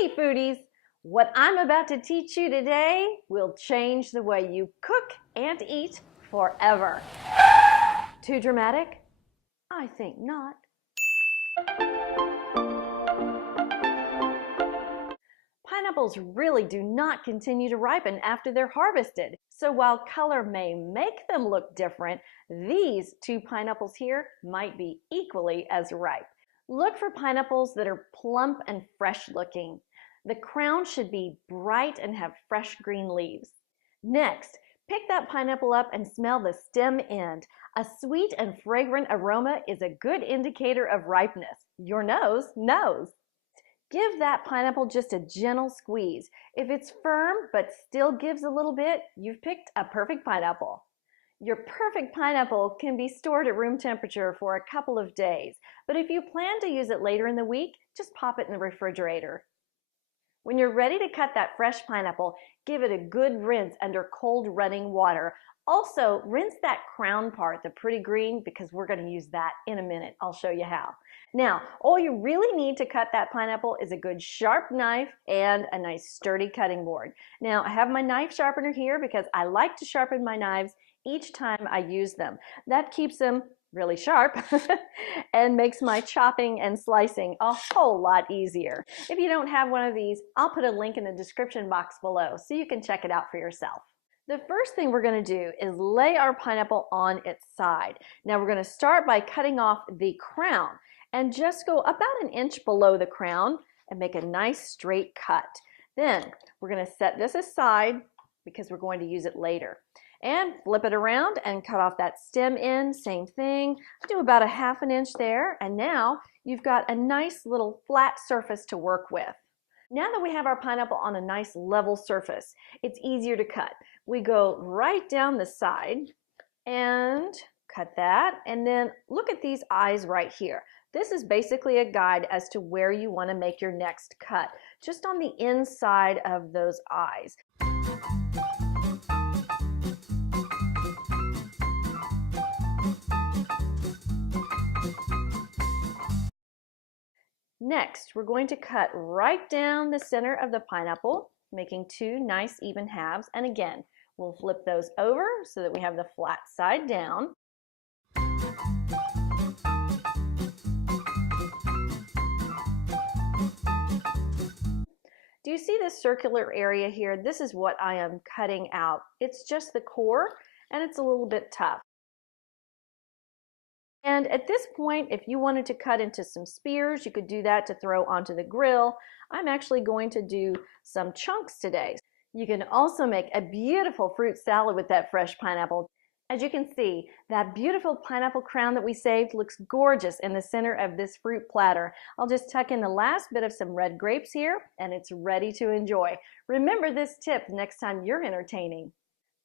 Hey foodies, what I'm about to teach you today will change the way you cook and eat forever. Too dramatic? I think not. Pineapples really do not continue to ripen after they're harvested. So while color may make them look different, these two pineapples here might be equally as ripe. Look for pineapples that are plump and fresh looking. The crown should be bright and have fresh green leaves. Next, pick that pineapple up and smell the stem end. A sweet and fragrant aroma is a good indicator of ripeness. Your nose knows. Give that pineapple just a gentle squeeze. If it's firm but still gives a little bit, you've picked a perfect pineapple. Your perfect pineapple can be stored at room temperature for a couple of days, but if you plan to use it later in the week, just pop it in the refrigerator. When you're ready to cut that fresh pineapple, give it a good rinse under cold running water. Also, rinse that crown part, the pretty green, because we're going to use that in a minute. I'll show you how. Now, all you really need to cut that pineapple is a good sharp knife and a nice sturdy cutting board. Now, I have my knife sharpener here because I like to sharpen my knives each time I use them. That keeps them really sharp and makes my chopping and slicing a whole lot easier. If you don't have one of these, I'll put a link in the description box below so you can check it out for yourself. The first thing we're going to do is lay our pineapple on its side. Now we're going to start by cutting off the crown and just go about an inch below the crown and make a nice straight cut. Then we're going to set this aside because we're going to use it later. And flip it around and cut off that stem end, same thing. Do about a half an inch there, and now you've got a nice little flat surface to work with. Now that we have our pineapple on a nice level surface, it's easier to cut. We go right down the side and cut that, and then look at these eyes right here. This is basically a guide as to where you want to make your next cut, just on the inside of those eyes. Next, we're going to cut right down the center of the pineapple, making two nice even halves. And again, we'll flip those over so that we have the flat side down. Do you see this circular area here? This is what I am cutting out. It's just the core, and it's a little bit tough. And at this point, if you wanted to cut into some spears, you could do that to throw onto the grill. I'm actually going to do some chunks today. You can also make a beautiful fruit salad with that fresh pineapple. As you can see, that beautiful pineapple crown that we saved looks gorgeous in the center of this fruit platter. I'll just tuck in the last bit of some red grapes here, and it's ready to enjoy. Remember this tip next time you're entertaining.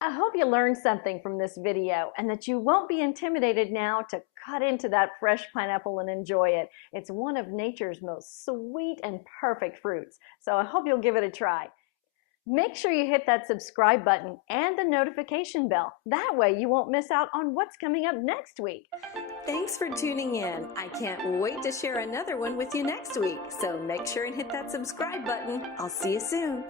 I hope you learned something from this video and that you won't be intimidated now to cut into that fresh pineapple and enjoy it. It's one of nature's most sweet and perfect fruits, so I hope you'll give it a try. Make sure you hit that subscribe button and the notification bell. That way you won't miss out on what's coming up next week. Thanks for tuning in. I can't wait to share another one with you next week, so make sure and hit that subscribe button. I'll see you soon.